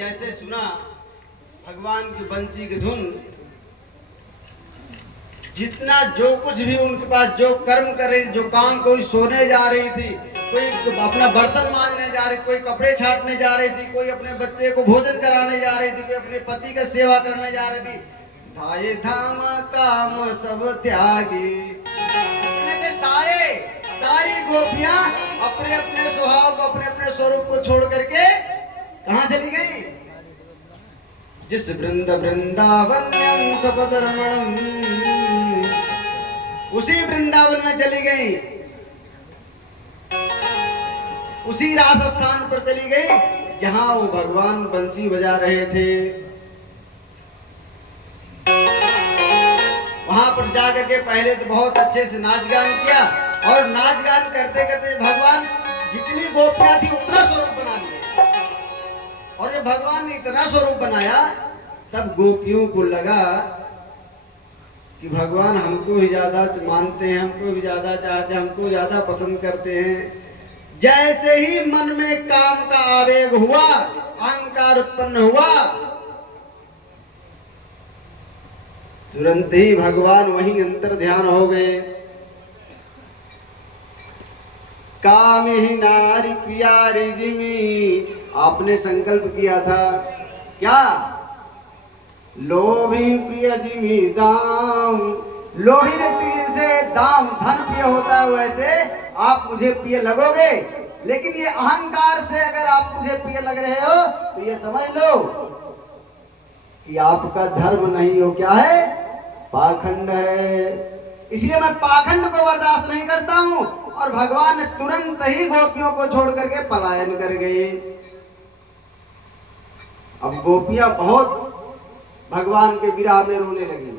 जैसे सुना भगवान की बंसी की धुन, जितना जो कुछ भी उनके पास जो कर्म कर रही थी, जो काम, कोई सोने जा रही थी, कोई अपना बर्तन मांजने जा रही थी, कोई कपड़े छाटने जा रही थी, कोई अपने बच्चे को भोजन कराने जा रही थी, कोई अपने पति का सेवा करने जा रही थी, धाये धाम काम सब त्यागी। इतने के सारी गोपियां अपने अपने स्वभाव को, अपने अपने स्वरूप को छोड़ करके कहां चली गई? जिस वृंदावन्यम सपदरमणम, उसी वृंदावन में चली गई, उसी रास स्थान पर चली गई जहां वो भगवान बंसी बजा रहे थे। वहां पर जाकर के पहले तो बहुत अच्छे से नाच गान किया, और नाच गान करते करते भगवान जितनी गोपियां थी उतना स्वरूप बना लिया। और जब भगवान ने इतना स्वरूप बनाया, तब गोपियों को लगा कि भगवान हमको ही ज्यादा मानते हैं, हमको भी ज्यादा चाहते हैं, हमको ज्यादा पसंद करते हैं। जैसे ही मन में काम का आवेग हुआ, अहंकार उत्पन्न हुआ, तुरंत ही भगवान वहीं अंतर ध्यान हो गए। काम ही नारी प्यारी जिमी, आपने संकल्प किया था क्या? लोभी प्रिय जिमी दाम, लोभी व्यक्ति जैसे दाम धन प्रिय होता है, वैसे आप मुझे प्रिय लगोगे। लेकिन ये अहंकार से अगर आप मुझे प्रिय लग रहे हो तो ये समझ लो कि आपका धर्म नहीं हो, क्या है? पाखंड है। इसलिए मैं पाखंड को बर्दाश्त नहीं करता हूं। और भगवान ने तुरंत ही गोपियों को छोड़ करके पलायन कर गए। अब गोपियां बहुत भगवान के विरह में रोने लगी,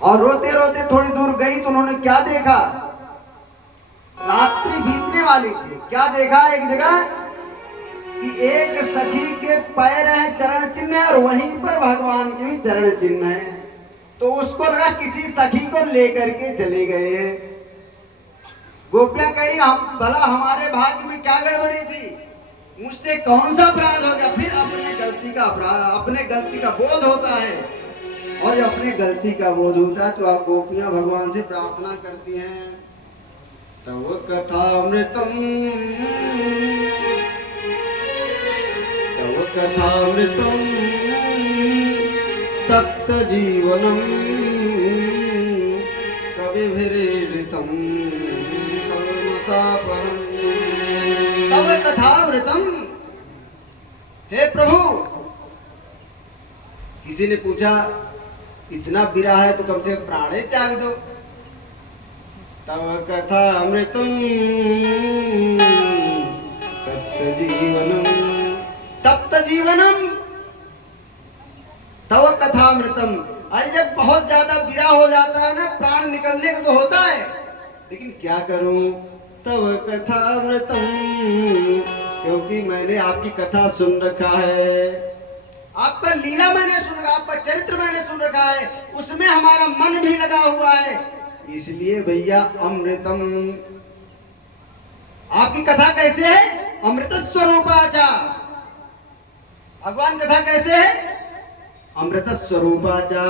और रोते रोते थोड़ी दूर गई तो उन्होंने क्या देखा? रात्रि बीतने वाली थी। क्या देखा? एक जगह कि एक सखी के पैर हैं, चरण चिन्ह है, और वहीं पर भगवान के भी चरण चिन्ह है। तो उसको लगा किसी सखी को लेकर के चले गए। गोपियां कह रही, हम भला हमारे भाग्य में क्या गड़बड़ी थी, मुझसे कौन सा अपराध हो गया? फिर अपने गलती का अपराध, अपने गलती का बोध होता है। और जब अपने गलती का बोध होता है तो आप गोपियां भगवान से प्रार्थना करती हैं, तव कथामृतम, तव कथामृतम तप्त जीवनम कविभिरीडितम कल्मषापहम्। तव कथामृतम, हे प्रभु। किसी ने पूछा, इतना विरह है तो कम से कम प्राण त्याग दो। तव कथामृतम तप्त जीवनम, तप्त जीवनम तव कथामृतम। अरे जब बहुत ज्यादा विरह हो जाता है ना, प्राण निकलने को तो होता है, लेकिन क्या करूं? तव कथामृतम, क्योंकि मैंने आपकी कथा सुन रखा है, आपका लीला मैंने सुन रखा, आपका चरित्र मैंने सुन रखा है, उसमें हमारा मन भी लगा हुआ है। इसलिए भैया अमृतम, आपकी कथा कैसे है? अमृत स्वरूपाचा। भगवान कथा कैसे है? अमृत स्वरूपाचा।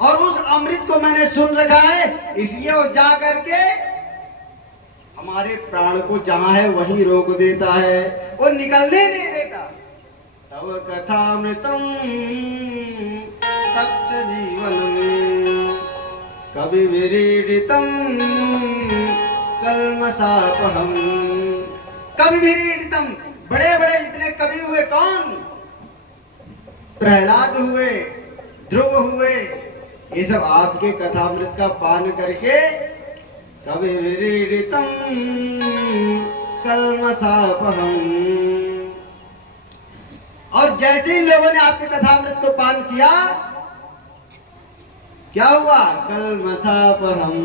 और उस अमृत को मैंने सुन रखा है, इसलिए वो जा करके हमारे प्राण को जहां है वहीं रोक देता है, वो निकलने नहीं देता। तव कथामृतम तप्त जीवनम कविभिरीडितम कल्मषापहम्। कविभिरीडितम, बड़े बड़े जितने कवि हुए, कौन? प्रहलाद हुए, ध्रुव हुए, ये सब आपके कथामृत का पान करके कविभिरीडितम कल्मषापहम्। और जैसे ही लोगों ने आपके कथामृत को पान किया, क्या हुआ? कल्मषापहम्,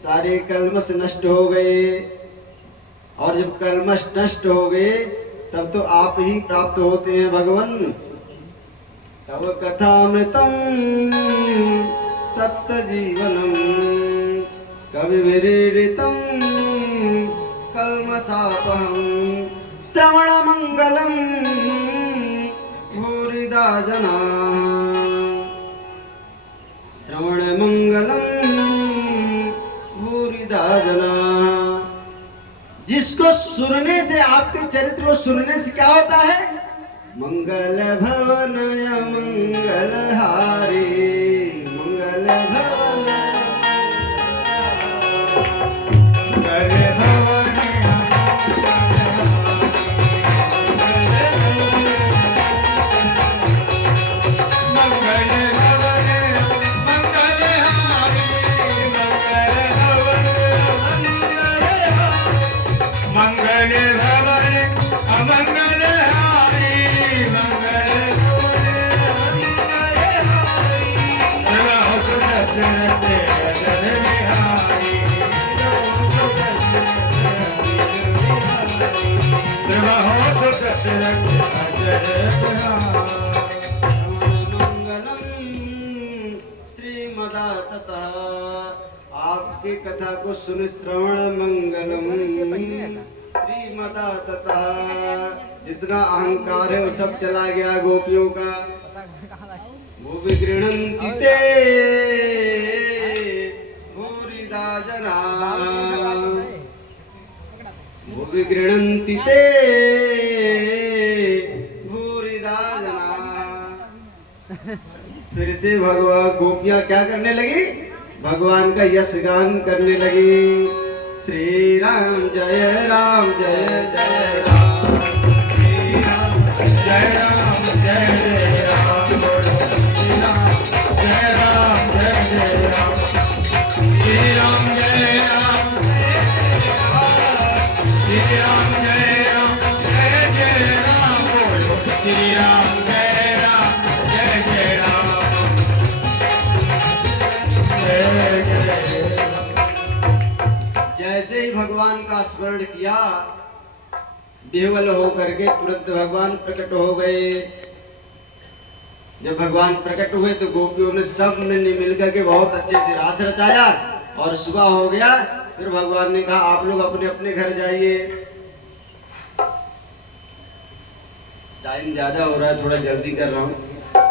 सारे कल्मष नष्ट हो गए। और जब कल्मष नष्ट हो गए तब तो आप ही प्राप्त होते हैं भगवान। तव कथामृतम तप्त जीवनम कविभिरीडितम कल्मषापहम्। श्रवण मंगलम भूरिदा जना, श्रवण मंगलम भूरिदा जना। जिसको सुनने से, आपके चरित्र को सुनने से क्या होता है? मंगल भवन मंगल हारी, मंगल भवन मंगल भवन श्रीमदातता। आपकी कथा को सुन श्रवण मंगलम श्रीमदातता। जितना अहंकार है वो सब चला गया गोपियों का। वो विगृणन्ति ते भूरिदा जना, वो विगृणन्ति ते भूरिदा जना। फिर से भगवान गोपियां क्या करने लगी? भगवान का यश गान करने लगी। श्री राम जय राम जय जय राम, श्री राम जय राम जय जय राम, श्री राम जय राम जय जय राम, श्री राम जय राम श्री राम जय राम जय जय राम, बोलो श्री राम जय राम जय जय राम जय जय। जैसे ही भगवान का स्मरण किया, बेवल होकर के तुरंत भगवान प्रकट हो गए। जब भगवान प्रकट हुए तो गोपियों ने सब ने मिलकर के बहुत अच्छे से रास रचाया और सुबह हो गया। फिर भगवान ने कहा आप लोग अपने अपने घर जाइए। टाइम ज्यादा हो रहा है, थोड़ा जल्दी कर रहा हूँ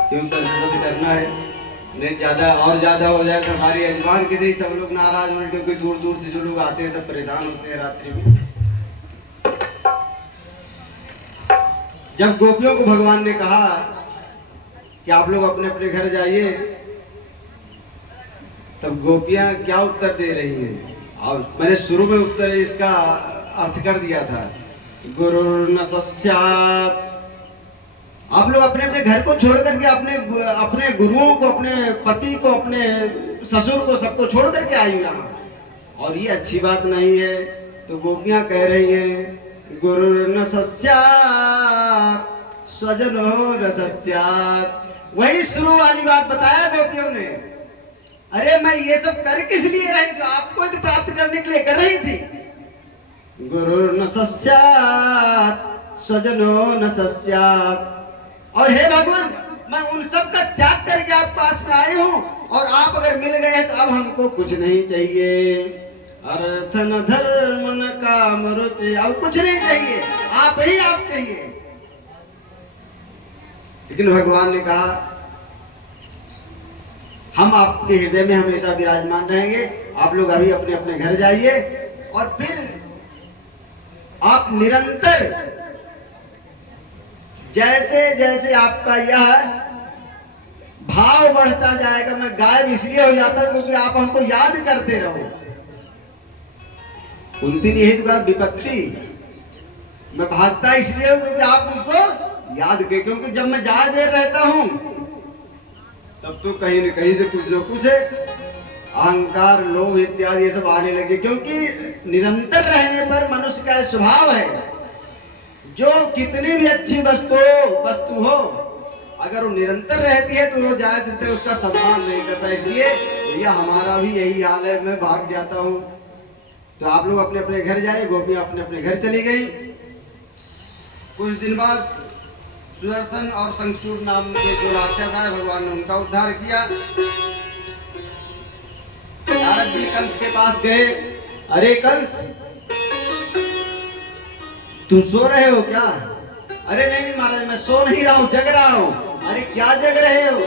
क्योंकि कंसल्ट करना है, नहीं ज्यादा और ज्यादा हो जाए तो हमारे यजमान किसी सब लोग नाराज होने, क्योंकि दूर दूर से जो लोग आते हैं सब परेशान होते हैं रात्रि में। जब गोपियों को भगवान ने कहा कि आप लोग अपने अपने घर जाइए, तब गोपियां क्या उत्तर दे रही हैं? और मैंने शुरू में उत्तर इसका अर्थ कर दिया था, गुरु न सस्यात्। आप लोग अपने अपने घर को छोड़ करके अपने गुरुओं को, अपने पति को, अपने ससुर को, सबको छोड़ करके आई यहाँ, और ये अच्छी बात नहीं है। तो गोपियां कह रही हैं गुरु न सस्यात् स्वजनो न सस्यात्। वही शुरू वाली बात बताया गोपियों ने। अरे मैं ये सब कर किस लिए रही? जो आपको तो प्राप्त करने के लिए कर रही थी। गुरु न सस्यात् स्वजनो न सस्यात्। और हे भगवान, मैं उन सब का त्याग करके आप पास में आए हूँ, और आप अगर मिल गए हैं तो अब हमको कुछ नहीं चाहिए। अर्थ न धर्म न काम रुचि, अब कुछ नहीं चाहिए, आप ही आप चाहिए। लेकिन भगवान ने कहा हम आपके हृदय में हमेशा विराजमान रहेंगे, आप लोग अभी अपने अपने घर जाइए, और फिर आप निरंतर जैसे जैसे आपका यह भाव बढ़ता जाएगा, मैं गायब इसलिए हो जाता हूं क्योंकि आप हमको याद करते रहो। कुंती यही तो कहा विपत्ति, मैं भागता इसलिए हूं क्योंकि आप मुझको याद के, क्योंकि जब मैं ज्यादा देर रहता हूं तब तो कहीं न कहीं से कुछ न कुछ अहंकार, लोभ इत्यादि ये सब आने लगे। क्योंकि निरंतर रहने पर मनुष्य का स्वभाव है, जो कितनी भी अच्छी वस्तु हो, अगर वो निरंतर रहती है तो वो ज्यादा देर तक उसका सम्मान नहीं करता। इसलिए भैया हमारा भी यही हाल है, मैं भाग जाता हूँ। तो आप लोग अपने अपने घर जाए। गोपियां अपने अपने घर चली गई। कुछ दिन बाद सुदर्शन और शंखचूड़ नाम के जो राक्षस आए, भगवान ने उनका उद्धार किया। नारद जी कंस के पास गए। अरे कंस, तुम सो रहे हो क्या? अरे नहीं नहीं महाराज, मैं सो नहीं रहा हूं, जग रहा हूं। अरे क्या जग रहे हो?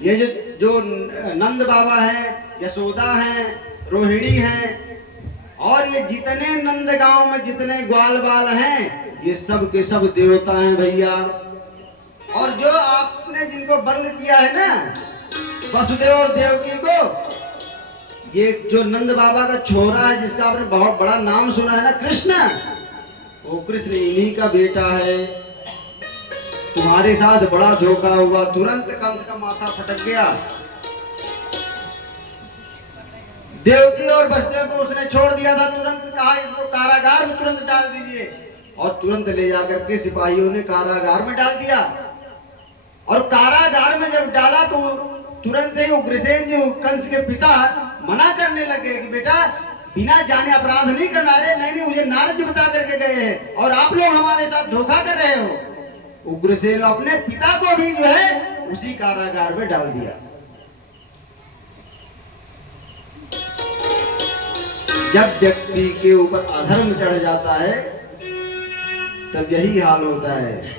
ये जो नंद बाबा हैं, यशोदा हैं, रोहिणी हैं, और ये जितने नंद गांव में जितने ग्वाल बाल हैं, ये सब के सब देवता हैं भैया। और जो आपने जिनको बंद किया है ना, वसुदेव और देवकी को, ये जो नंद बाबा का छोरा है जिसका आपने बहुत बड़ा नाम सुना है ना, कृष्ण, वो कृष्ण इन्हीं का बेटा है। तुम्हारे साथ बड़ा धोखा हुआ, तुरंत कंस का माथा फटक गया। देवकी और वसुदेव को उसने छोड़ दिया था, तुरंत कहा इसको कारागार में तुरंत डाल दीजिए, और तुरंत ले जाकर के सिपाहियों ने कारागार में डाल दिया। और कारागार में जब डाला तो तुरंत ही उग्रसेन जी कंस के पिता मना करने लगे कि बेटा बिना जाने अपराध नहीं करना। अरे नहीं नहीं, मुझे नारद जी बता करके गए हैं और आप लोग हमारे साथ धोखा कर रहे हो। उग्रसेन अपने पिता को भी जो है उसी कारागार में डाल दिया। जब व्यक्ति के ऊपर अधर्म चढ़ जाता है तब यही हाल होता है।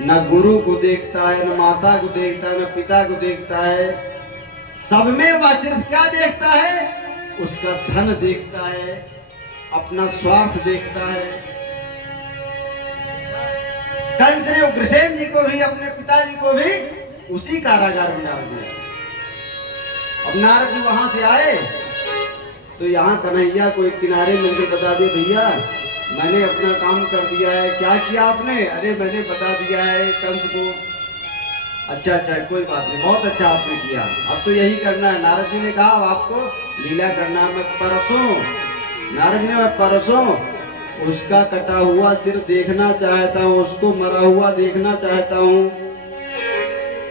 न गुरु को देखता है, न माता को देखता है, न पिता को देखता है। सब में वह सिर्फ क्या देखता है? उसका धन देखता है, अपना स्वार्थ देखता है। कंस ने उग्रसेन जी को भी, अपने पिताजी को भी उसी कारागार में डाल दिया। अब नारद जी वहां से आए तो यहाँ कन्हैया को एक किनारे मिलकर बता दिया, भैया मैंने अपना काम कर दिया है। क्या किया आपने? अरे मैंने बता दिया है कंस को। अच्छा अच्छा, कोई बात नहीं, बहुत अच्छा आपने किया, अब तो यही करना है। नारद जी ने कहा अब आपको लीला करना है। मैं परसों, नारद जी ने, मैं परसों उसका कटा हुआ सिर देखना चाहता हूँ, उसको मरा हुआ देखना चाहता हूँ।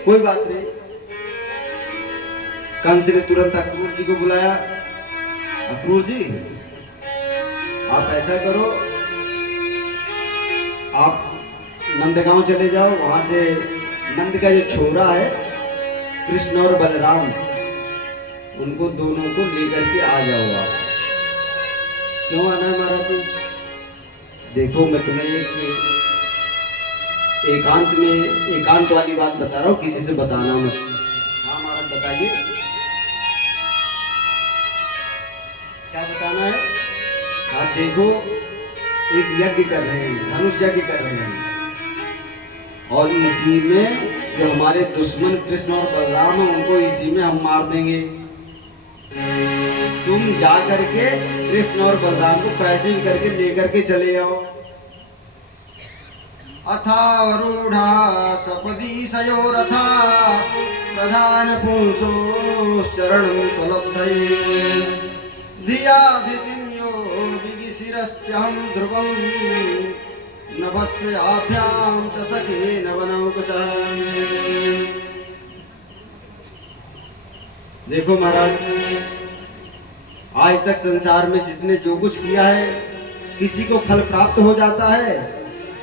कोई बात नहीं। कंस ने तुरंत अक्रूर जी को बुलाया। अक्रूर जी, आप ऐसा करो, आप नंदगांव चले जाओ, वहां से नंद का जो छोरा है कृष्ण और बलराम, उनको दोनों को लेकर के आ जाओ। आप क्यों आना है महाराज जी? देखो मैं तुम्हें एकांत वाली बात बता रहा हूँ, किसी से बताना मत। हाँ महाराज बताइए, क्या बताना है? आप देखो एक यज्ञ कर रहे हैं, धनुष यज्ञ कर रहे हैं, और इसी में जो हमारे दुश्मन कृष्ण और बलराम हैं उनको इसी में हम मार देंगे। तुम जा करके कृष्ण और बलराम को पैसे भी करके लेकर के चले आओ। अथावरूढ़ा सपदी सयोरथा प्रधान पुंसो शरणं सुलब्धये धिया धृतिं यो विगिशिरस्यहं ध्रुवं नभस्य आभ्याम च सखे नवनौकसः। देखो महाराज, आज तक संसार में जिसने जो कुछ किया है, किसी को फल प्राप्त हो जाता है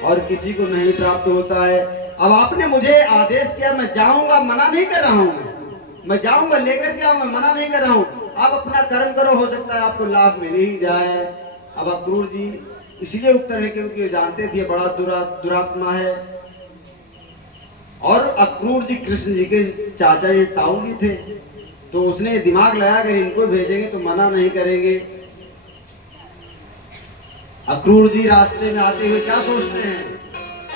और किसी को नहीं प्राप्त होता है। अब आपने मुझे आदेश किया, मैं जाऊंगा, मना नहीं कर रहा हूं, मैं जाऊंगा, लेकर के आऊंगा, मना नहीं कर रहा हूं। आप अपना कर्म करो, हो सकता है आपको लाभ मिल ही जाए। अब अक्रूर जी इसलिए उत्तर है क्योंकि जानते थे बड़ा दुरात्मा है, और अक्रूर जी कृष्ण जी के चाचा जी ताऊ जी थे, तो उसने दिमाग लगाया अगर इनको भेजेंगे तो मना नहीं करेंगे। अक्रूर जी रास्ते में आते हुए क्या सोचते हैं?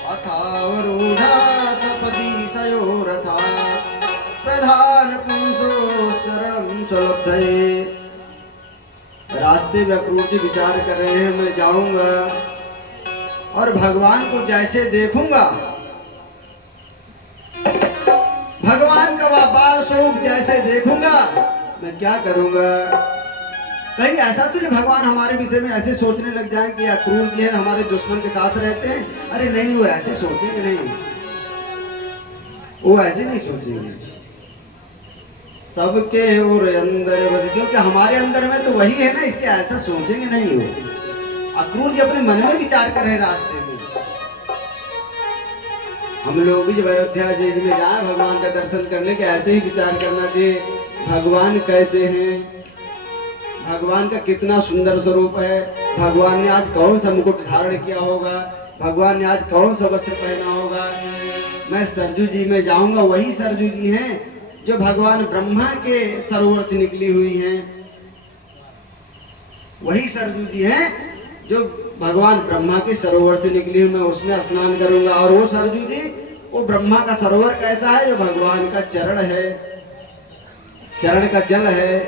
अथावरूढ़ा सपदी सयोरथा प्रधान पुंसो शरणं सुलब्धये। रास्ते में अक्रूर जी विचार कर रहे हैं, मैं जाऊंगा और भगवान को जैसे देखूंगा, भगवान का वह बाल स्वरूप जैसे देखूंगा, मैं क्या करूंगा? कहीं ऐसा तो नहीं भगवान हमारे विषय में ऐसे सोचने लग जाए कि अक्रूर जी है हमारे दुश्मन के साथ रहते हैं। अरे नहीं नहीं, वो ऐसे सोचेंगे नहीं, वो ऐसे नहीं सोचेंगे। सबके और अंदर बस, क्योंकि हमारे अंदर में तो वही है ना, इसलिए ऐसा सोचेंगे नहीं। वो अक्रूर जी अपने मन में विचार कर रहे रास्ते में। हम लोग भी जब अयोध्या जी में जाए भगवान का दर्शन करने के, ऐसे ही विचार करना चाहिए, भगवान कैसे हैं, भगवान का कितना सुंदर स्वरूप है। भगवान ने आज कौन सा मुकुट धारण किया होगा, भगवान ने आज कौन सा वस्त्र पहना होगा। मैं सरजू जी में जाऊंगा, वही सरजू जी हैं जो भगवान ब्रह्मा के सरोवर से निकली हुई हैं। वही सरजू जी हैं जो भगवान ब्रह्मा के सरोवर से निकली हुई, मैं उसमें स्नान करूंगा। और वो सरजू जी, वो ब्रह्मा का सरोवर कैसा है, जो भगवान का चरण है, चरण का जल है।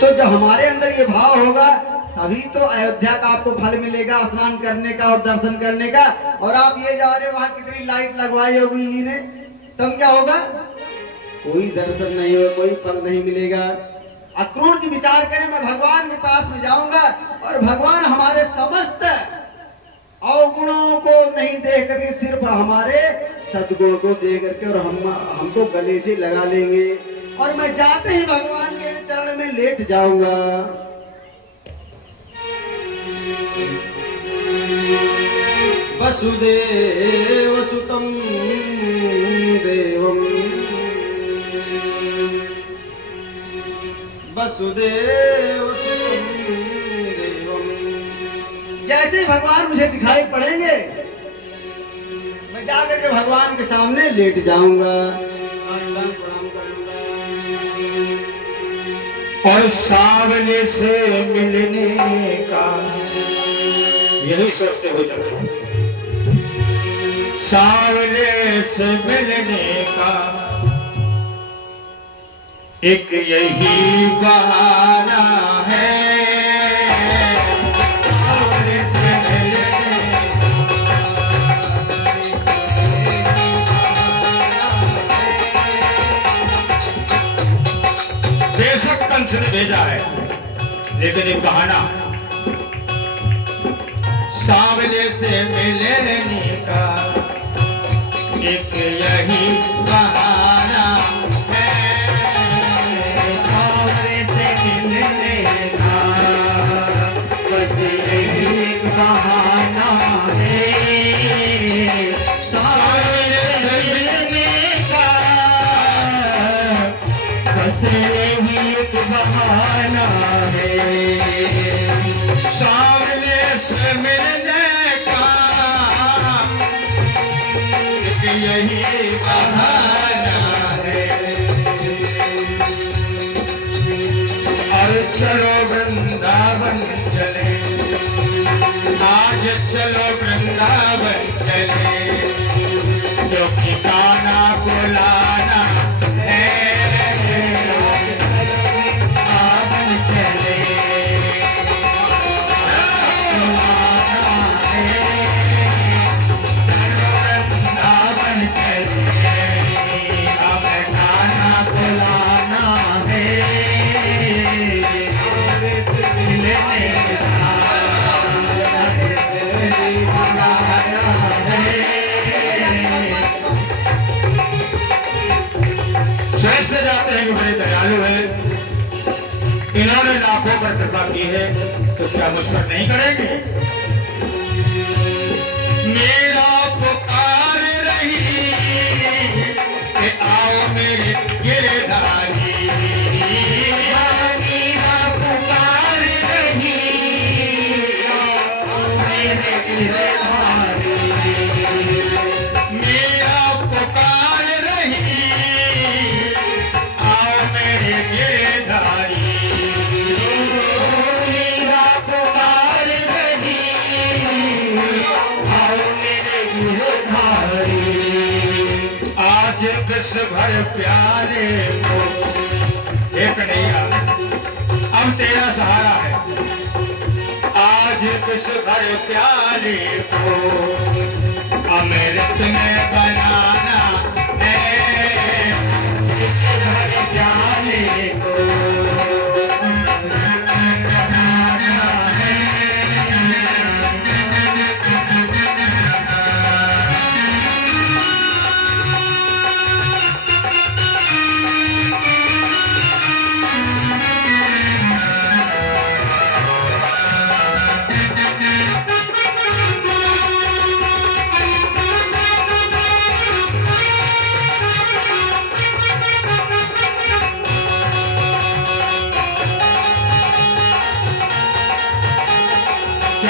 तो जब हमारे अंदर ये भाव होगा तभी तो अयोध्या का आपको फल मिलेगा, स्नान करने का और दर्शन करने का। और आप ये जा रहे, वहां कितनी लाइट लगवाई होगी जी ने, तब क्या होगा, कोई दर्शन नहीं होगा, कोई फल नहीं मिलेगा। अक्रूर जी विचार करें, मैं भगवान के पास में जाऊंगा और भगवान हमारे समस्त अवगुणों को नहीं देख करके सिर्फ हमारे सद्गुण को देख करके और हमको गले से लगा लेंगे और मैं जाते ही भगवान के चरण में लेट जाऊंगा। वसुदेव सुतम देवम वसुदेव सुतम देवम। जैसे ही भगवान मुझे दिखाई पड़ेंगे मैं जाकर के भगवान के सामने लेट जाऊंगा, प्रणाम करूंगा। और सावले से मिलने का यही सोचते हुए चल रहे हैं। सावले से मिलने का एक यही बहाना है। सावले से मिलने बेशक कंस ने भेजा है, लेकिन एक बहाना, सावले से मिलने का एक यही बहाना है। सावले से मिलने का बस यही बहाना है। सावले से मिलने का बस यही एक बहाना है। सावले से मिलने का एक यही बहाना है। और चलो वृंदावन चले, आज चलो वृंदावन चले, क्योंकि कान्हा को लाना है। वृंदावन चले, सोचते जाते हैं कि बड़े दयालु है, इन्होंने लाखों पर कृपा की है, तो क्या मुझ पर नहीं करेंगे। मेरा पुकार रही कि आओ मेरे गिरधारी, मेरा पुकार रही आओ मेरे गिरधारी, मेरा पुकार रही आओ मेरे गिरधारी, मेरा पुकार रही आओ मेरे गिरधारी। आज विष भर प्याले को एक नैया अब तेरा सहारा है। आज विष भर प्याले को अमृत में बनाना है। विष भर प्याले को अमृत में बनाना है।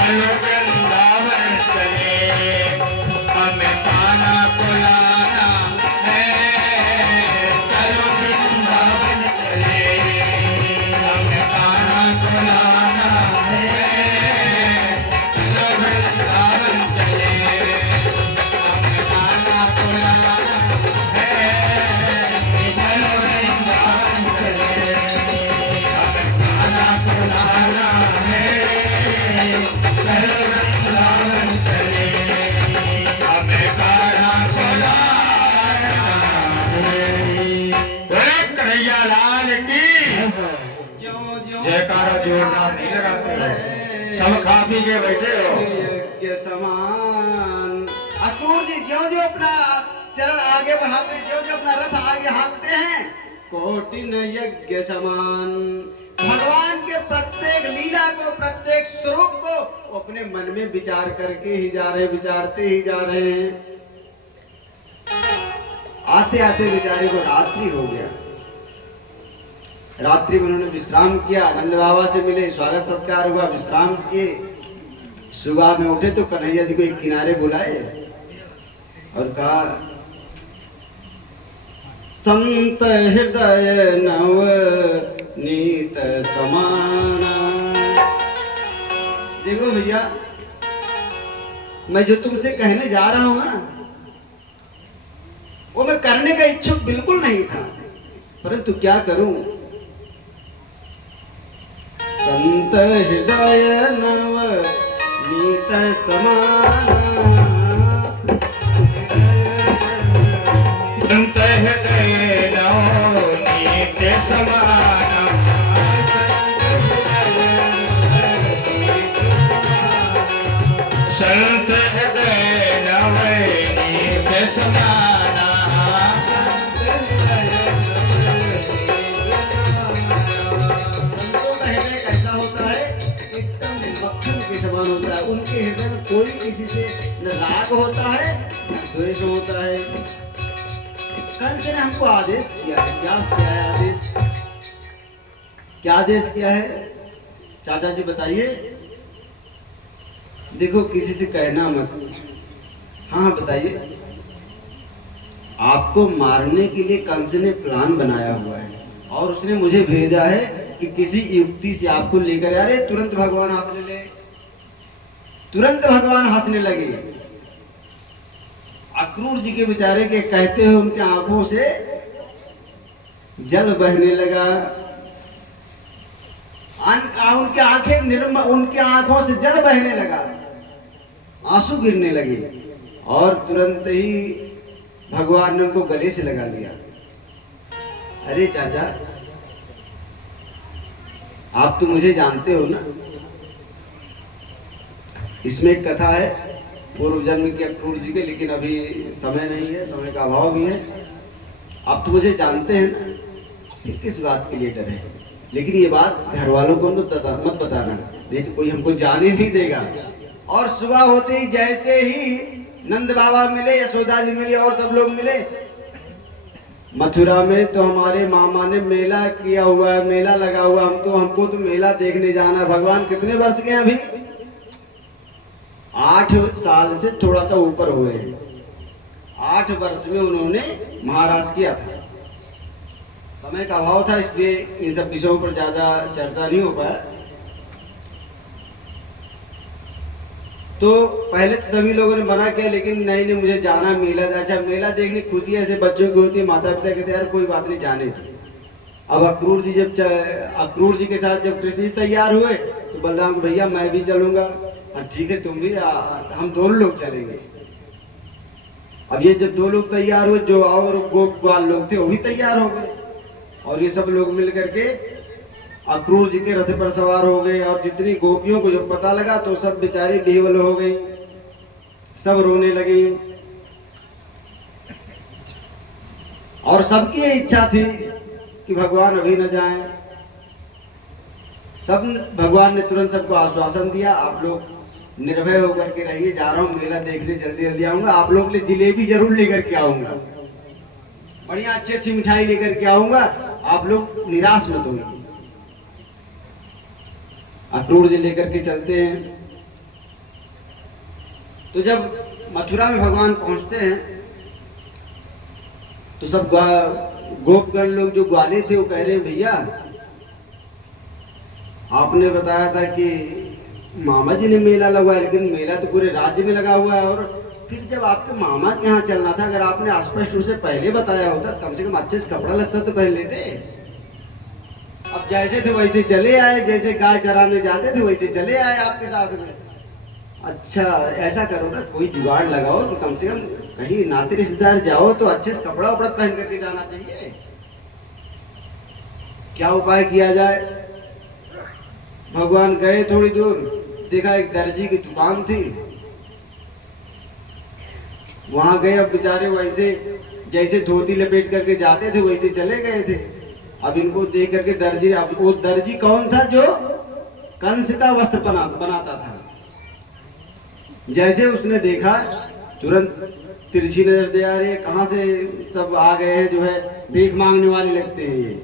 चलो वृंदावन चले, हमें कान्हा को लाना है, चलो वृंदावन चले, हमें कान्हा को लाना है, चलो वृंदावन चले, हमें कान्हा को लाना है, चलो वृंदावन चले, हमें कान्हा को लाना है, चलो वृंदावन चले, हमें कान्हा को लाना है। बोले कन्हैया लाल की ज्यों जयकारा जोरदार नहीं लगाते हो, सब खा पी के बैठे हो। यज्ञ समान। अक्रूर जी ज्यों ज्यों अपना चरण आगे बढ़ाते, ज्यों ज्यों अपना रथ आगे हाँकते हैं, कोटिन यज्ञ समान। भगवान के प्रत्येक लीला को, प्रत्येक स्वरूप को वो अपने मन में विचार करके ही जा रहे, विचारते ही जा रहे हैं। आते आते बेचारे को रात्रि हो गया। रात्रि में उन्होंने विश्राम किया, नंद बाबा से मिले, स्वागत सत्कार हुआ, विश्राम किए। सुबह में उठे तो कन्हैया जी को एक किनारे बुलाए और कहा, संत हृदय नव नीत समाना। देखो भैया, मैं जो तुमसे कहने जा रहा हूं ना, वो मैं करने का इच्छुक बिल्कुल नहीं था, परंतु क्या करूं। संत हृदय नव नीत समाना, संत हृदय नवनीत समाना, संत हृदय नवनीत समाना, संतों का हृदय कैसा होता है, एकदम मक्खन के समान होता है। उनके हृदय में कोई किसी से न राग होता है न द्वेष होता है। कंस ने हमको आदेश किया है। क्या किया है आदेश? क्या आदेश किया है चाचा जी बताइए। देखो किसी से कहना मत। हाँ हाँ बताइए। आपको मारने के लिए कंस ने प्लान बनाया हुआ है और उसने मुझे भेजा है कि किसी युक्ति से आपको लेकर। अरे तुरंत भगवान हंसने लगे, तुरंत भगवान हंसने लगे। अक्रूर जी के बेचारे के कहते हुए उनके आंखों से जल बहने लगा। उनके आंखें निर्मल, उनके आंखों से जल बहने लगा, आंसू गिरने लगे और तुरंत ही भगवान ने उनको गले से लगा लिया। अरे चाचा, आप तो मुझे जानते हो ना। इसमें एक कथा है पूर्व जन्म के अक्रूर जी के, लेकिन अभी समय नहीं है, समय का अभाव भी है। आप तो मुझे जानते हैं ना, फिर किस बात के लिए डरे। लेकिन ये बात घर वालों को मत बताना, नहीं तो कोई हमको जाने नहीं देगा। और सुबह होते ही जैसे ही नंद बाबा मिले, यशोदा जी मिली और सब लोग मिले मथुरा में, तो हमारे मामा ने मेला किया हुआ है, मेला लगा हुआ। हमको तो मेला देखने जाना है। भगवान कितने वर्ष के हैं अभी? 8 साल से थोड़ा सा ऊपर हुए हैं। 8 वर्ष में उन्होंने महाराज किया था। समय का अभाव था, इसलिए इन सब विषयों पर ज्यादा चर्चा नहीं हो पाया। तो पहले तो सभी लोगों ने मना किया, लेकिन नहीं मुझे जाना मेला। अच्छा, मेला देखने खुशी ऐसे बच्चों की होती है, माता पिता कहते यार कोई बात नहीं जाने दो। अब अक्रूर जी के साथ जब कृष्ण जी तैयार हुए तो बलराम को, भैया मैं भी चलूंगा। हाँ ठीक है, तुम भी, हम दोनों लोग चलेंगे। अब ये जब 2 लोग तैयार हुए, जो और गोपाल लोग थे वो भी तैयार हो गए और ये सब लोग मिल करके अक्रूर जी के रथ पर सवार हो गए। और जितनी गोपियों को जब पता लगा तो सब बेचारी बेवल हो गई, सब रोने लगी। और सबकी ये इच्छा थी कि भगवान अभी न जाएं। भगवान ने तुरंत सबको आश्वासन दिया, आप लोग निर्भय होकर के रहिए, जा रहा हूँ मेला देखने, जल्दी जल्दी आऊंगा। आप लोग के लिए जिलेबी जरूर लेकर के आऊंगा, बढ़िया अच्छी अच्छी मिठाई लेकर के आऊंगा, आप लोग निराश मत होंगे। अक्रूर जी लेकर के चलते हैं तो जब मथुरा में भगवान पहुंचते हैं तो सब गोपगण लोग जो ग्वाले थे वो कह रहे हैं भैया आपने बताया था कि मामा जी ने मेला लगवाया, लेकिन मेला तो पूरे राज्य में लगा हुआ है, और फिर जब आपके मामा के यहाँ चलना था, अगर आपने स्पष्ट रूप से पहले बताया होता कम से कम अच्छे से कपड़ा लगता तो पहन लेते। अब जैसे थे वैसे चले आए, जैसे गाय चराने जाते थे वैसे चले आए आपके साथ में। अच्छा ऐसा करो ना, कोई जुगाड़ लगाओ कि कम से कम कहीं नाते रिश्तेदार जाओ तो अच्छे से कपड़ा उपड़ा पहन करके जाना चाहिए। क्या उपाय किया जाए? भगवान गए थोड़ी दूर, देखा एक दर्जी की दुकान थी, वहां गए। अब बेचारे वैसे जैसे धोती लपेट करके जाते थे वैसे चले गए थे। अब इनको देख करके दर्जी, अब वो दर्जी कौन था? जो कंस का वस्त्र बनाता था। जैसे उसने देखा तुरंत तिरछी नजर दे, आ रही कहां से सब आ गए हैं, जो है भीख मांगने वाले लगते हैं ये।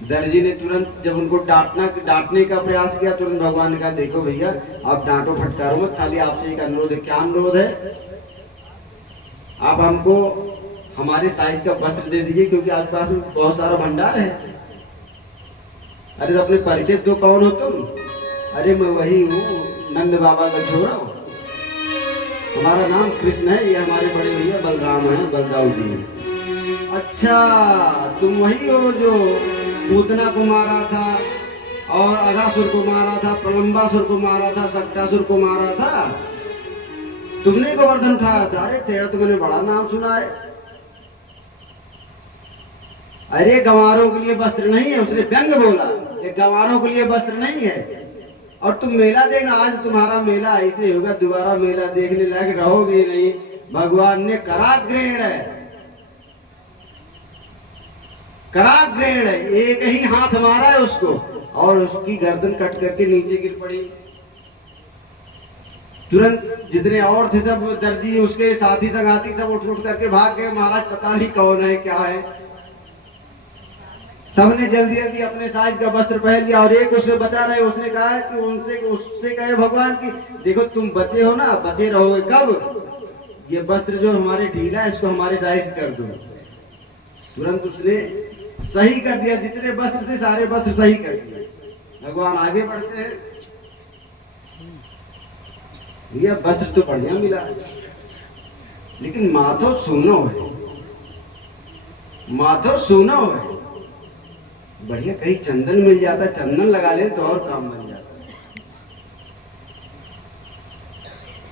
दर्जी ने तुरंत जब उनको डांटने का प्रयास किया, तुरंत भगवान ने कहा देखो भैया आप डांटो फटकारो मत, खाली आपसे एक अनुरोध है। क्या अनुरोध है? आप हमको हमारे साइज का वस्त्र दे दीजिए, क्योंकि आपके पास में बहुत सारा भंडार है। अरे तो अपने परिचय दो, कौन हो तुम? अरे मैं वही हूँ, नंद बाबा का छोरा हूँ, हमारा नाम कृष्ण है, ये हमारे बड़े भैया बलराम हैं, बलदाऊ जी। अच्छा तुम वही हो जो पूतना को मारा था, और अघासुर को मारा था, प्रलंबासुर को मारा था, सक्टासुर को मारा था, तुमने गोवर्धन उठाया था। अरे तेरा तो मैंने बड़ा नाम सुना है। अरे गंवारों के लिए वस्त्र नहीं है, उसने व्यंग बोला, ये गंवारों के लिए वस्त्र नहीं है। और तुम मेला देखना, आज तुम्हारा मेला ऐसे होगा, दोबारा मेला देखने लायक रहोगे नहीं। भगवान ने कराग्रहण है, कराग्रहण है, एक ही हाथ मारा है उसको, और उसकी गर्दन कट करके नीचे गिर पड़ी। तुरंत जितने और थे सब दर्जी, उसके साथी संगाती सब उठ करके भाग गए। महाराज पता नहीं कौन है क्या है। सबने जल्दी जल्दी अपने साइज का वस्त्र पहन लिया, और एक उसमें बचा रहे। उसने कहा कि उससे कहे भगवान की देखो तुम बचे हो ना, बचे रहोगे कब? ये वस्त्र जो हमारे ढीला है इसको हमारे साइज कर दो। तुरंत उसने सही कर दिया, जितने वस्त्र थे सारे वस्त्र सही कर दिए। भगवान आगे बढ़ते हैं, भैया वस्त्र तो बढ़िया मिला, लेकिन माथो सोनो है, माथो सोनो है। बढ़िया कहीं चंदन मिल जाता, चंदन लगा ले तो और काम बन जाता।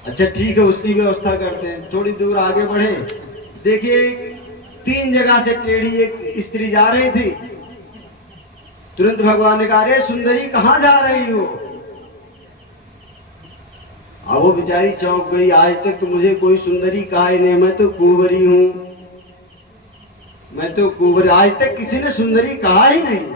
अच्छा ठीक है, उसकी व्यवस्था करते हैं। थोड़ी दूर आगे बढ़े, देखिए 3 जगह से टेढ़ी एक स्त्री जा रही थी। तुरंत भगवान ने कहा अरे सुंदरी कहां जा रही हो? अब वो बेचारी चौंक गई, आज तक तो मुझे कोई सुंदरी कहा ही नहीं, मैं तो कुंवरी हूं, मैं तो कुंवरी, आज तक किसी ने सुंदरी कहा ही नहीं।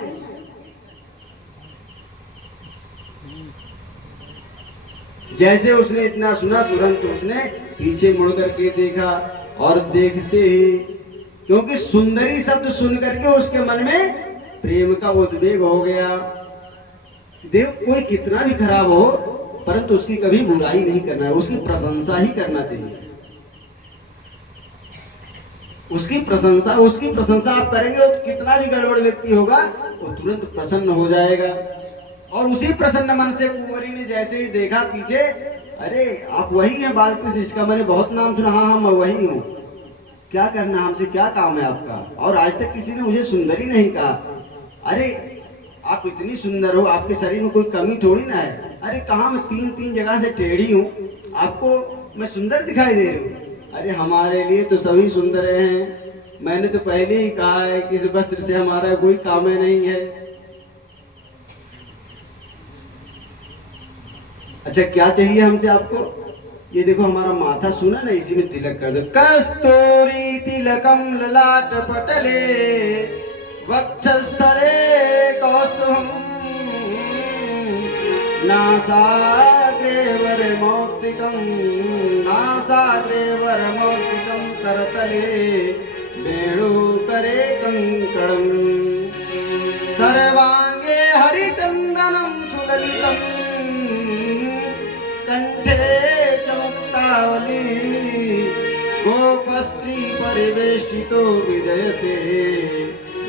जैसे उसने इतना सुना, तुरंत उसने पीछे मुड़ करके देखा, और देखते ही, क्योंकि सुंदरी शब्द सुन करके उसके मन में प्रेम का उद्वेग हो गया। देव कोई कितना भी खराब हो, परंतु उसकी कभी बुराई नहीं करना है, उसकी प्रशंसा ही करना चाहिए। उसकी प्रशंसा आप करेंगे, तो कितना भी गड़बड़ व्यक्ति होगा वो तुरंत प्रसन्न हो जाएगा। और उसी प्रसन्न मन से कुंवरी ने जैसे ही देखा पीछे, अरे आप वही हैं बालकृष्ण जिसका मैंने बहुत नाम सुना? हाँ मैं वही हूँ। क्या करना, हमसे क्या काम है आपका? और आज तक किसी ने मुझे सुंदरी नहीं कहा। अरे आप इतनी सुंदर हो, आपके शरीर में कोई कमी थोड़ी ना है। अरे कहाँ, मैं 3 जगह से टेढ़ी हूँ, आपको मैं सुंदर दिखाई दे रही हूँ? अरे हमारे लिए तो सभी सुंदर हैं, मैंने तो पहले ही कहा है कि इस वस्त्र से हमारा कोई काम नहीं है। अच्छा क्या चाहिए हमसे आपको? ये देखो हमारा माथा सुना ना, इसी में तिलक कर दो। कस्तूरी तिलकम ललाट पटले वक्षस्थले कौस्तुभम नासाग्रे वरमौक्तिकम करतले वेणुकरे कंकणम सर्वांगे हरिचंदनम सुललितम कंठे चमुक्तावली गोपस्त्री परिवेष्टितो विजयते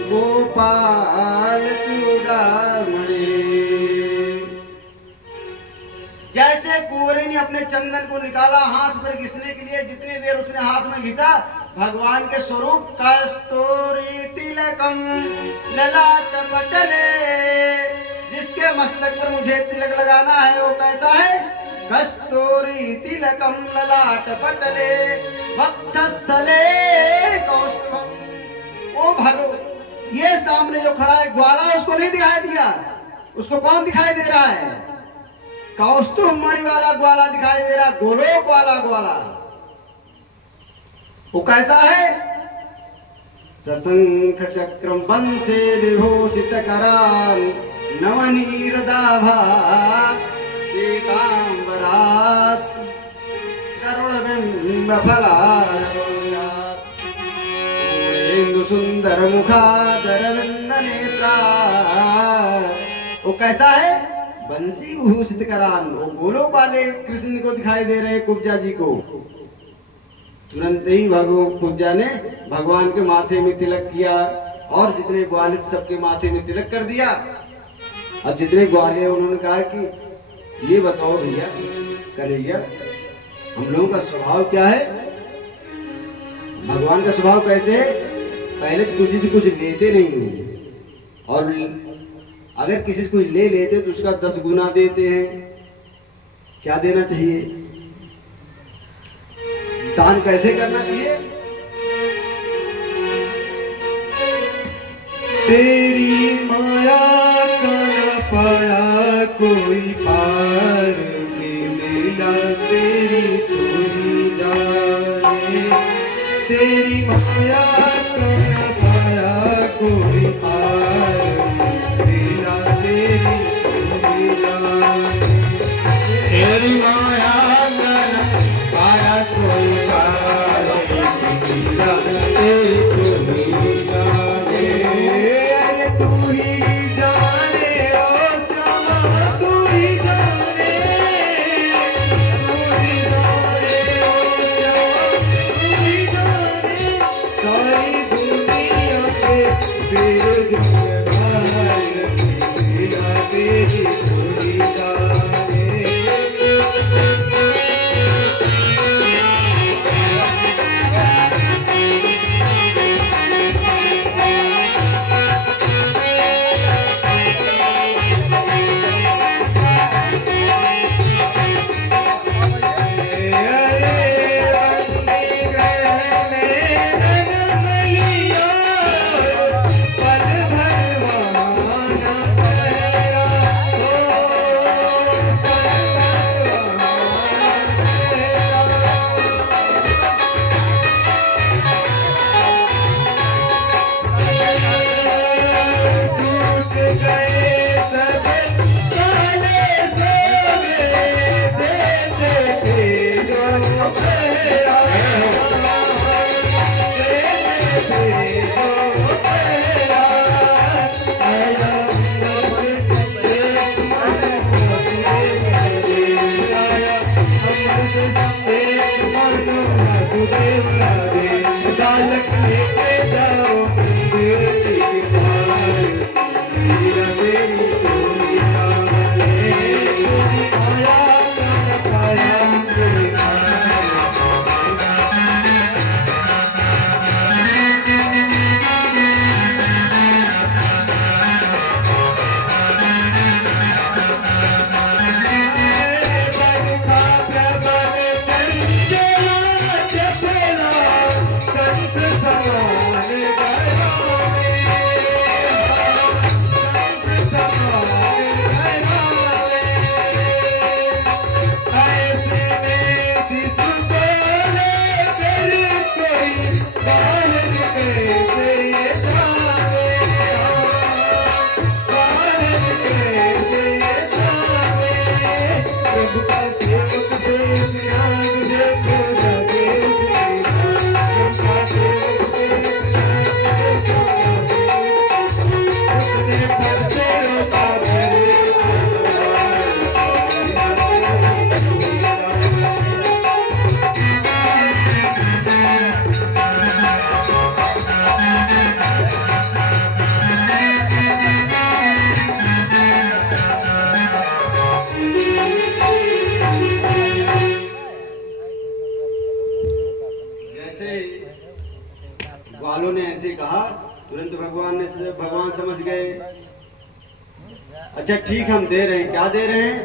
गोपाल चूड़ामणि। जैसे कुंवरी ने अपने चंदन को निकाला हाथ पर घिसने के लिए, जितनी देर उसने हाथ में घिसा भगवान के स्वरूप कस्तूरी तिलकम ललाट पटले, जिसके मस्तक पर मुझे तिलक लगाना है वो कैसा है? कस्तूरी तिलकम ललाट पटले वक्षस्थले कौस्तुभम। ओ भगवान, ये सामने जो खड़ा है ग्वाला, उसको नहीं दिखाई दिया? उसको कौन दिखाई दे रहा है? कौस्तुभ मणि वाला ग्वाला दिखाई दे रहा, गोलोक वाला ग्वाला। वो कैसा है? सशंख चक्रम वंशे विभूषित करान नवनीरदाभात एकांबरात करुणबिंब फलारोषात् पूर्णेन्दु सुंदर मुखादर विंद नेत्रा। वो कैसा है? बंसी भूषित करान। वो गोलोक वाले कृष्ण को दिखाई दे रहे कुब्जा जी को। तुरंत ही कुब्जा ने भगवान के माथे में तिलक किया और जितने ग्वाले सबके माथे में तिलक कर दिया। अब जितने ग्वाले उन्होंने कहा कि ये बताओ भैया कन्हैया, हम लोगों का स्वभाव क्या है? भगवान का स्वभाव कैसे है? पहले तो किसी से कुछ लेते नहीं हैं, और अगर किसी से कुछ ले लेते तो उसका 10 गुना देते हैं। क्या देना चाहिए? दान कैसे करना चाहिए? तेरी माया का न पाया कोई पार की लीला तेरी तू ही जाने। तेरी माया का न पाया कोई पार की लीला तेरी तू ही जाने। तेरी माया कर पाया कोई पार की लीला तेरी तू ही जाने। अरे तू ही जाने ओ श्यामा, तू ही जाने। भगवान समझ गए। अच्छा ठीक, हम दे रहे हैं। क्या दे रहे हैं?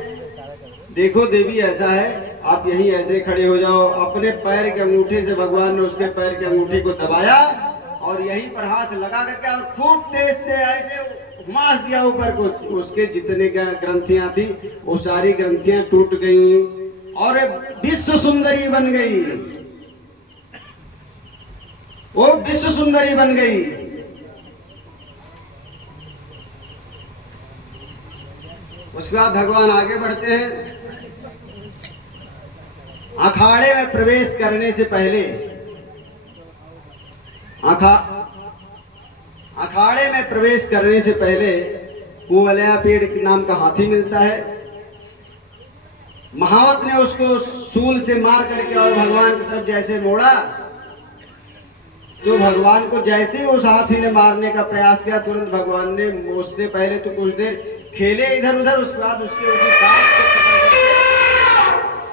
देखो देवी, ऐसा है, आप यहीं ऐसे खड़े हो जाओ। अपने पैर के अंगूठे से भगवान ने उसके पैर के अंगूठे को दबाया और यहीं पर हाथ लगा करके और खूब तेज से ऐसे घुमास दिया ऊपर को। उसके जितने ग्रंथियां थी वो सारी ग्रंथियां टूट गई और विश्व सुंदरी बन गई। वो विश्व सुंदरी बन गई। उसके बाद भगवान आगे बढ़ते हैं। अखाड़े में प्रवेश करने से पहले, अखाड़े में प्रवेश करने से पहले कुवलया पेड़ के नाम का हाथी मिलता है। महावत ने उसको सूल से मार करके और भगवान की तरफ जैसे मोड़ा, तो भगवान को जैसे उस हाथी ने मारने का प्रयास किया, तुरंत भगवान ने उससे पहले तो कुछ देर खेले इधर उधर, उसके बाद उसके उसी दांत को पकड़ के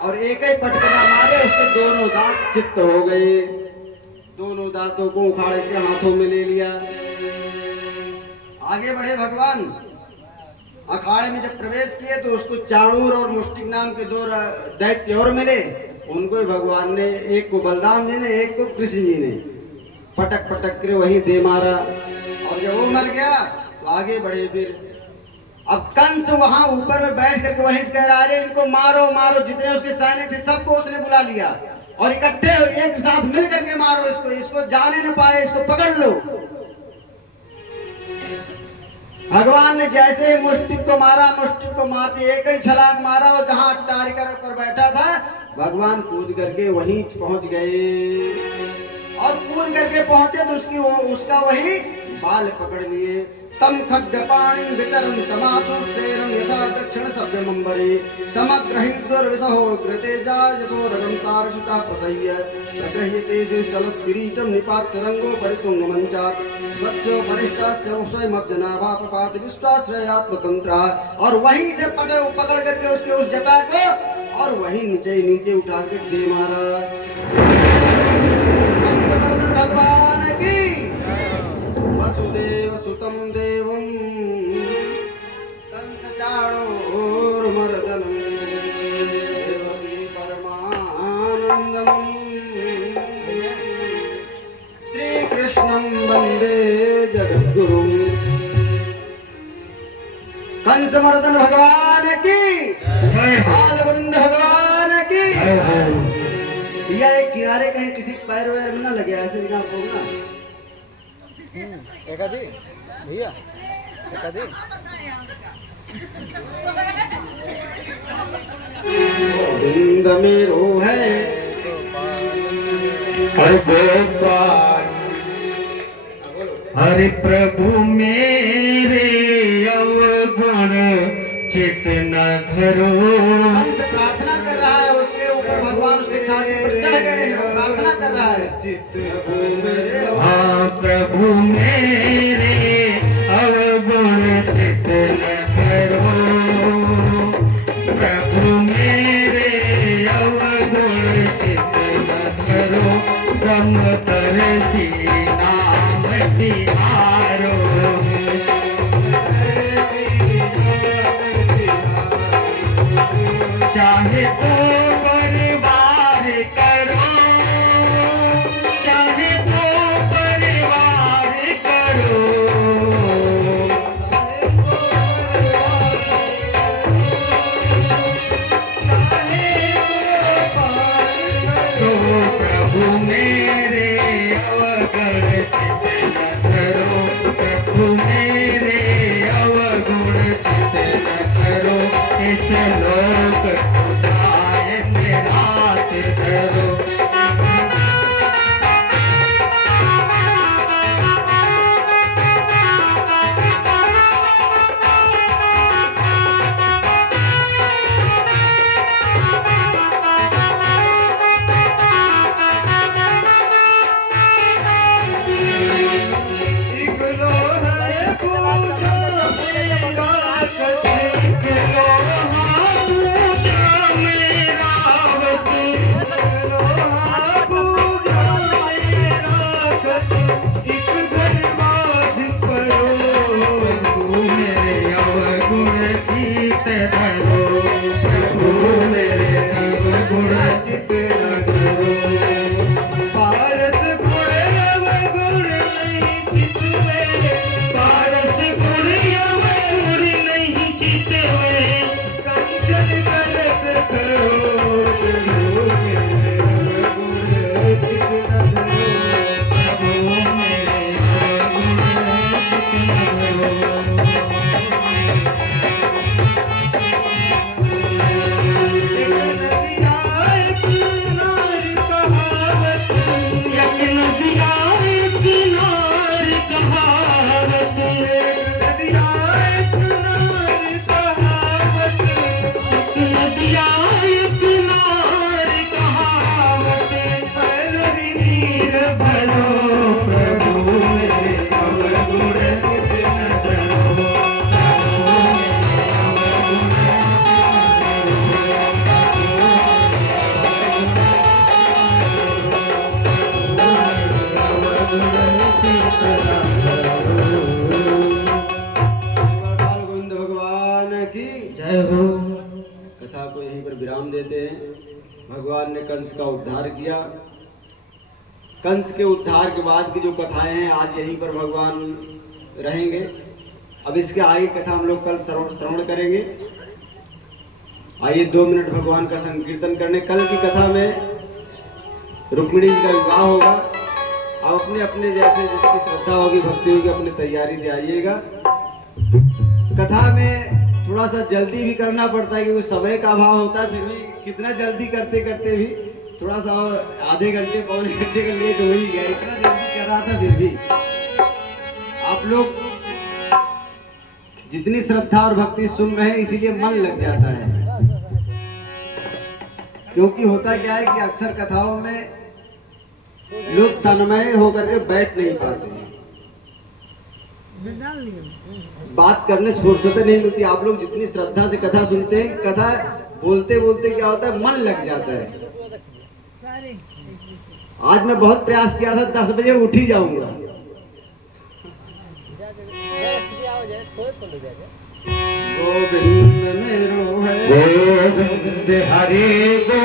और एक ही पटकना मारे, उसके दोनों दांत चित्त हो गए। दोनों दांतों को उखाड़ के हाथों में ले लिया। आगे बढ़े भगवान। अखाड़े में जब प्रवेश किए तो उसको चाणूर और मुष्टिक नाम के दो दैत्य और मिले। उनको ही भगवान ने, एक को बलराम जी ने, एक को कृष्ण जी ने पटक पटक कर वही दे मारा। और जब वो मर गया तो आगे बढ़े फिर। अब कंस वहां ऊपर में बैठ करके वहीं से कह रहा, अरे इनको मारो मारो, जितने उसके सैनिक थे सबको उसने बुला लिया और इकट्ठे एक साथ मिल करके मारो इसको, इसको जाने न पाए, इसको पकड़ लो। भगवान ने जैसे मुष्टिक को मारा, मुष्टिक को मारते एक ही छलांग मारा और जहां अट्टारिका पर बैठा था भगवान कूद करके वहीं पहुंच गए। और कूद करके पहुंचे तो उसका वही बाल पकड़ लिए। तम खड्गपाणिं विचरन् तमासु शेरं यथा दक्षिण सभ्यमंबरे समग्रहित दुर्विसहो कृतेजा यतो रगं तारशुतः प्रसह्य प्रगृह्यते से चलत् किरीटं निपात्य रंगो परितुंग मंचात् वत्सो परिष्टास्य उषयमब्जनाभा पपात विश्वाश्रयात्मतंत्रा। और वहीं से पकड़ करके उसके उस जटा को और वहीं नीचे उठा के दे मारा। कंसवर्धन भगवान की। वसुदेव सुतं देवं कंस चाणूरमर्दनं देवकी परमानंदं श्री कृष्णं वंदे जगद्गुरुं। कंसमर्दन भगवान की, बाल गोविंद भगवान की। या एक किनारे कहीं किसी पैर वैर में ना लगे, ऐसे निकाल बोलना। एकादी भैया, एकादी गोविंद मेरो है हर गोपाल, हरि प्रभु मेरे अवगुण चित न धरो। कंस प्रार्थना कर रहा है, उसके ऊपर भगवान उसके छाती पर चढ़ गए हैं, प्रार्थना कर रहा है। हाँ प्रभु मेरे अवगुण चित न धरो, प्रभु मेरे अवगुण चित न धरो, समतर सी नाम तिहारो। चाहे तो परिवार करो, चाहे तो परिवार करो, तो प्रभु मेरे अवगुण चित न धरो, प्रभु मेरे अवगुण चित न धरो, इस लोक उदाय निरात धरो। पूजा मेरा कठिन चित धरो प्रभु मेरे जीव गुण चित न धरो पारस गुण अवगुण नहीं चित में पारस गुण अवगुण नहीं चित में कंचन करत करो प्रभु मेरे अवगुण चित न धरो प्रभु मेरे अवगुण चित न धरो एक नदिया किनार कहावत एक नदिया किनार कहावत नदिया किनार कहावत पलरी नीर भरो प्रभु मेरे अवगुण चित न धरो गोविंद भगवान की जय हो। कथा को यहीं पर विराम देते हैं। भगवान ने कंस का उद्धार किया। कंस के उद्धार के बाद की जो कथाएं हैं आज यहीं पर भगवान रहेंगे। अब इसके आगे कथा हम लोग कल श्रवण करेंगे। आइए 2 मिनट भगवान का संकीर्तन करने। कल की कथा में रुक्मिणी जी का विवाह होगा। आप अपने अपने जैसे जिसकी श्रद्धा होगी भक्ति होगी अपनी तैयारी से आइएगा। कथा में थोड़ा सा जल्दी भी करना पड़ता है क्योंकि समय का अभाव होता है। फिर भी कितना जल्दी करते करते भी थोड़ा सा आधे घंटे पौने घंटे का लेट हो ही गया। इतना जल्दी कर रहा था फिर भी आप लोग जितनी श्रद्धा और भक्ति सुन रहे हैं इसीलिए मन लग जाता है। क्योंकि होता क्या है कि अक्सर कथाओं में लोग तन्मय होकर के बैठ नहीं पाते हैं। बात करने से फुर्सत नहीं मिलती। आप लोग जितनी श्रद्धा से कथा सुनते हैं कथा बोलते बोलते क्या होता है मन लग जाता है। आज मैं बहुत प्रयास किया था 10 बजे उठ ही जाऊंगा। गोविंद मेरो है गोविंद हरे